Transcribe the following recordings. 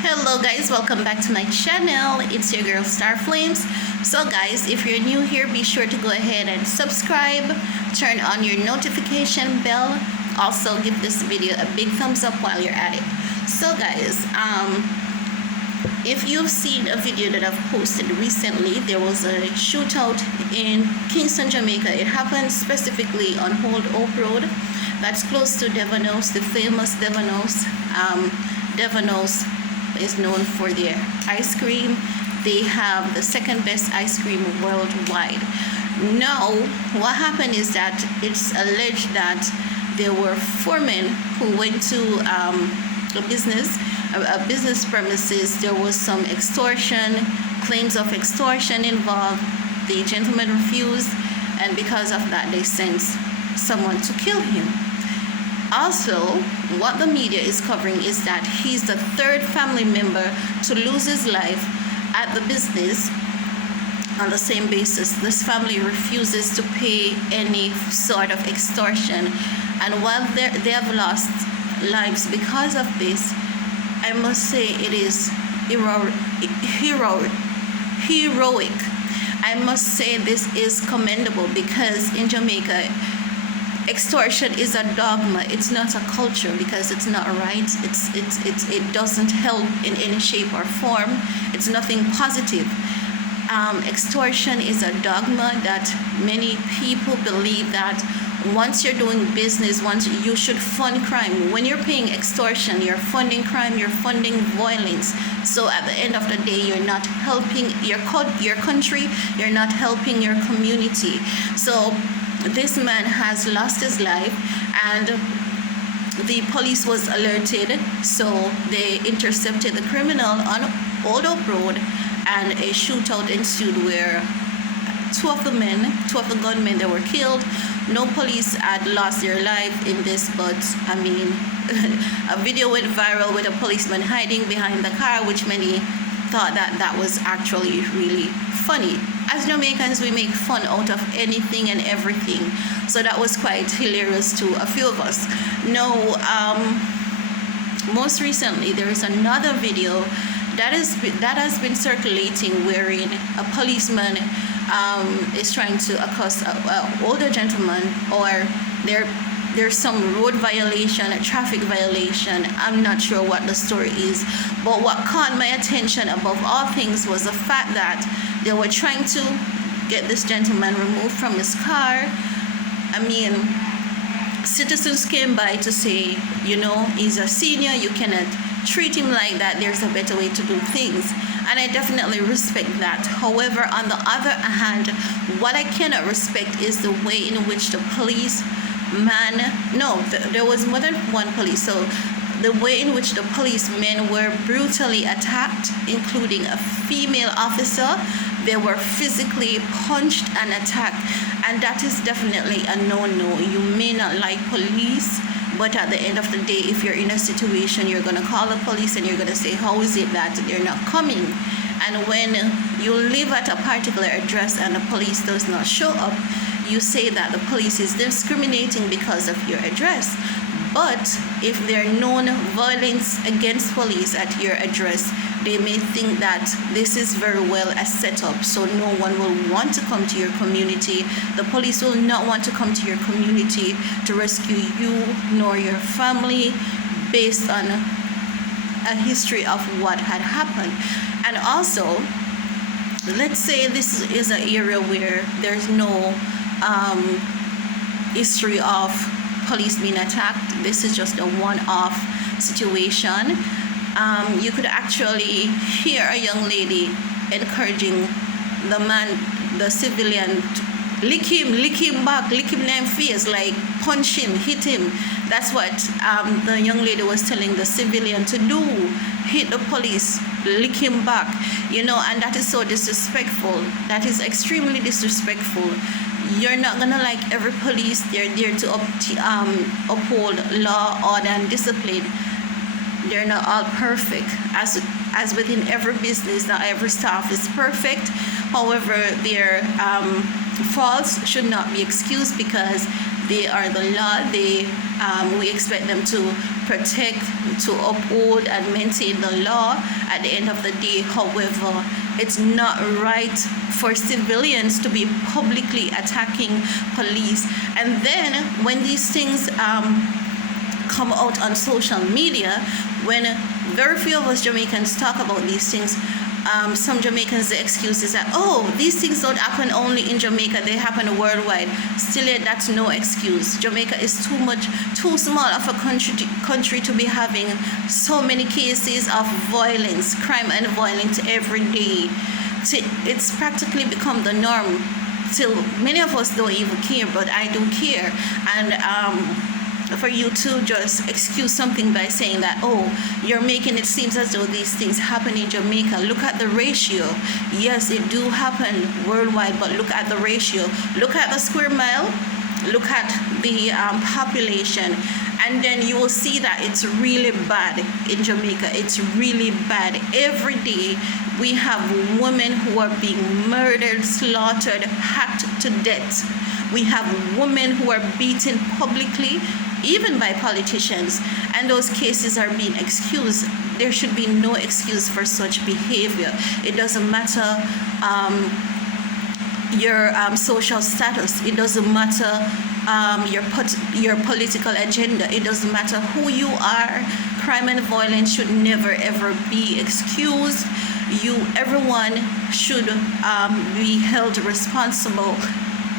Hello guys, welcome back to my channel. It's your girl Star Flames. So guys, if you're new here, be sure to go ahead and subscribe, turn on your notification bell. Also give this video a big thumbs up while you're at it. So guys, if you've seen a video that I've posted recently, there was a shootout in Kingston, Jamaica. It happened specifically on Old Oak Road. That's close to Devanos, the famous Devanos. Devanos is known for their ice cream. They have the second best ice cream worldwide. Now, what happened is that it's alleged that there were four men who went to a business premises. There was some extortion, claims of extortion involved. The gentleman refused, and because of that, they sent someone to kill him. Also, what the media is covering is that he's the third family member to lose his life at the business on the same basis. This family refuses to pay any sort of extortion, and while they have lost lives because of this, I must say it is heroic. I must say this is commendable, because in Jamaica, extortion is a dogma. It's not a culture, because it's not right. It doesn't help in any shape or form. It's nothing positive. Extortion is a dogma that many people believe that once you're doing business, once you should fund crime. When you're paying extortion, you're funding crime, you're funding violence. So at the end of the day, you're not helping your country, you're not helping your community. So this man has lost his life, and the police was alerted, so they intercepted the criminal on Old Oak Road, and a shootout ensued where two of the gunmen, they were killed. No police had lost their life in this, but I mean, a video went viral with a policeman hiding behind the car, which many thought that was actually really funny. As Jamaicans, we make fun out of anything and everything, so that was quite hilarious to a few of us. No, most recently there is another video that has been circulating, wherein a policeman is trying to accost an older gentleman, or there's some road violation, a traffic violation. I'm not sure what the story is, but what caught my attention above all things was the fact that they were trying to get this gentleman removed from his car. I mean, citizens came by to say, he's a senior, you cannot treat him like that, there's a better way to do things. And I definitely respect that. However, on the other hand, what I cannot respect is the way in which the there was more than one police, so the way in which the policemen were brutally attacked, including a female officer. They were physically punched and attacked, and that is definitely a no-no. You may not like police, but at the end of the day, if you're in a situation, you're going to call the police and you're going to say, how is it that they're not coming? And when you live at a particular address and the police does not show up, you say that the police is discriminating because of your address. But if there are known violence against police at your address, they may think that this is very well a setup, so no one will want to come to your community. The police will not want to come to your community to rescue you nor your family, based on a history of what had happened. And also, let's say this is an area where there's no history of police being attacked. This is just a one-off situation. You could actually hear a young lady encouraging the civilian, lick him back, lick him in the face, like punch him, hit him. That's what the young lady was telling the civilian to do. Hit the police, lick him back, and that is so disrespectful. That is extremely disrespectful. You're not gonna like every police. They're there to uphold law, order, and discipline. They're not all perfect. As within every business, not every staff is perfect. However, their faults should not be excused, because they are the law. We expect them to protect, to uphold and maintain the law at the end of the day. However, it's not right for civilians to be publicly attacking police. And then when these things come out on social media, when very few of us Jamaicans talk about these things, some Jamaicans, the excuse is that, oh, these things don't happen only in Jamaica, they happen worldwide. Still yet, that's no excuse. Jamaica is too small of a country to be having so many cases of violence, crime and violence every day. It's practically become the norm till many of us don't even care, but I do care. And for you to just excuse something by saying that, oh, you're making it seem as though these things happen in Jamaica. Look at the ratio. Yes, it do happen worldwide, but look at the ratio. Look at the square mile. Look at the population. And then you will see that it's really bad in Jamaica. It's really bad. Every day we have women who are being murdered, slaughtered, hacked to death. We have women who are beaten publicly, even by politicians, and those cases are being excused. There should be no excuse for such behavior. It doesn't matter your social status. It doesn't matter your political agenda. It doesn't matter who you are. Crime and violence should never ever be excused. Everyone should be held responsible.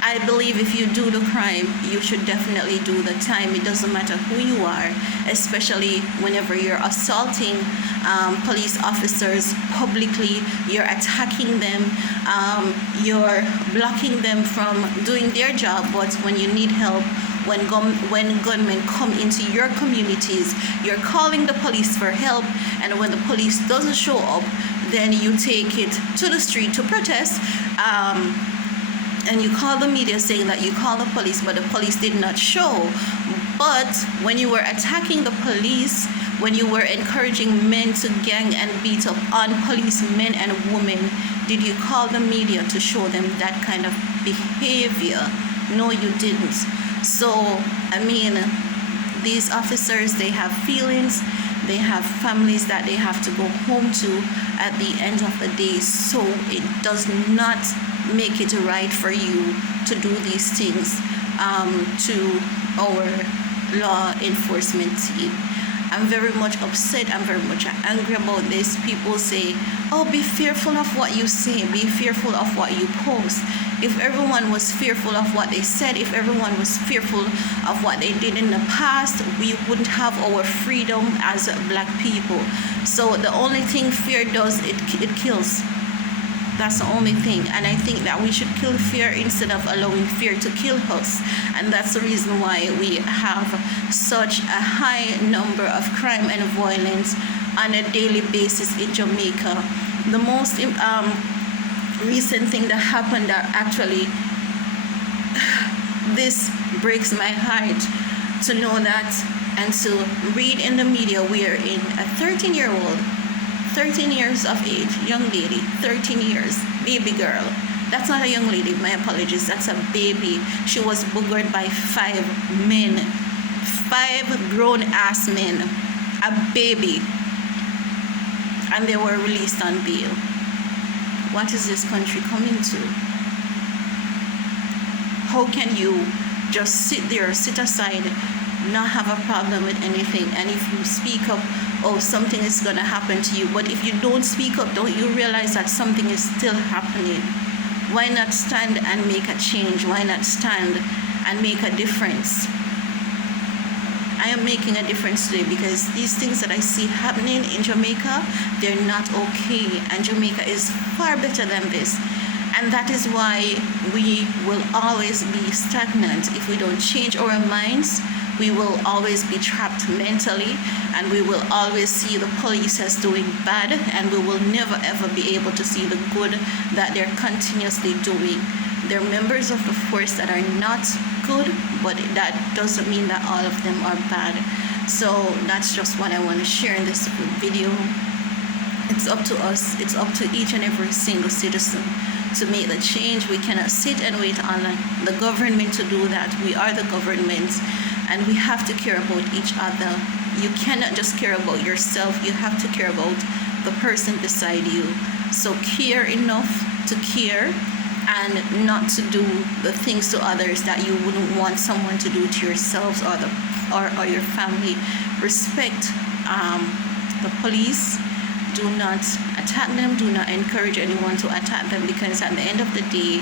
I believe if you do the crime, you should definitely do the time. It doesn't matter who you are, especially whenever you're assaulting police officers publicly, you're attacking them, you're blocking them from doing their job. But when you need help, when gunmen come into your communities, you're calling the police for help, and when the police doesn't show up, then you take it to the street to protest. And you call the media saying that you call the police, but the police did not show. But when you were attacking the police, when you were encouraging men to gang and beat up on policemen and women, did you call the media to show them that kind of behavior? No, you didn't. So, I mean, these officers, they have feelings, they have families that they have to go home to at the end of the day. So it does not make it right for you to do these things to our law enforcement team. I'm very much upset. I'm very much angry about this. People say, oh, be fearful of what you say. Be fearful of what you post. If everyone was fearful of what they said, if everyone was fearful of what they did in the past, we wouldn't have our freedom as black people. So the only thing fear does, it kills. That's the only thing. And I think that we should kill fear instead of allowing fear to kill us. And that's the reason why we have such a high number of crime and violence on a daily basis in Jamaica. The most recent thing that happened that actually this breaks my heart to know that and to read in the media wherein a 13-year-old, 13 years of age, young lady, 13 years, baby girl. That's not a young lady, my apologies, that's a baby. She was boogered by 5 men, 5 grown-ass men, a baby, and they were released on bail. What is this country coming to? How can you just sit there, sit aside, not have a problem with anything, and if you speak up, oh, something is going to happen to you? But if you don't speak up, don't you realize that something is still happening? Why not stand and make a change? Why not stand and make a difference? I am making a difference today because these things that I see happening in Jamaica, they're not okay, and Jamaica is far better than this. And that is why we will always be stagnant. If we don't change our minds, we will always be trapped mentally, and we will always see the police as doing bad, and we will never ever be able to see the good that they're continuously doing. They're members of the force that are not good, but that doesn't mean that all of them are bad. So that's just what I want to share in this video. It's up to us, it's up to each and every single citizen to make the change. We cannot sit and wait on the government to do that. We are the government, and we have to care about each other. You cannot just care about yourself, you have to care about the person beside you. So care enough to care, and not to do the things to others that you wouldn't want someone to do to yourselves or your family. Respect the police. Do not attack them. Do not encourage anyone to attack them, because at the end of the day,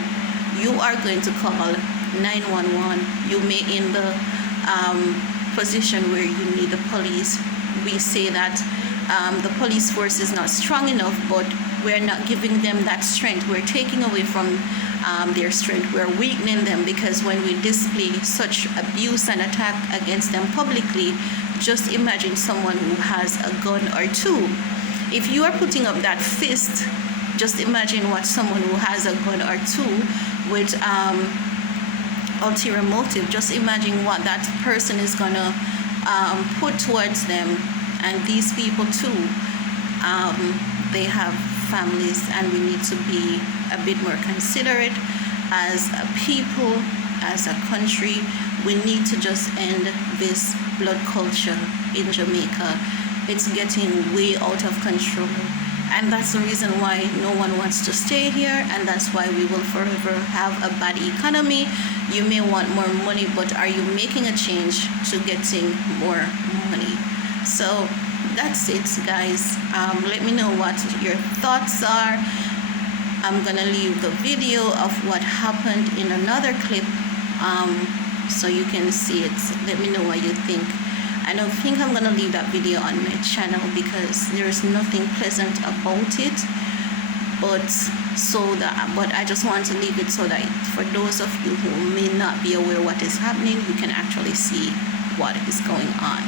you are going to call 911. You may in the position where you need the police. We say that the police force is not strong enough, but we're not giving them that strength. We're taking away from their strength. We're weakening them, because when we display such abuse and attack against them publicly, just imagine someone who has a gun or two. If you are putting up that fist, just imagine what someone who has a gun or two with ulterior motive, just imagine what that person is gonna put towards them. And these people too, they have families, and we need to be a bit more considerate as a people, as a country. We need to just end this blood culture in Jamaica. It's getting way out of control, and that's the reason why no one wants to stay here, and that's why we will forever have a bad economy. You may want more money, but are you making a change to getting more money? So that's it, guys. Let me know what your thoughts are. I'm gonna leave the video of what happened in another clip, so you can see it. Let me know what you think. I don't think I'm gonna leave that video on my channel, because there's nothing pleasant about it, but I just want to leave it so that for those of you who may not be aware what is happening, you can actually see what is going on.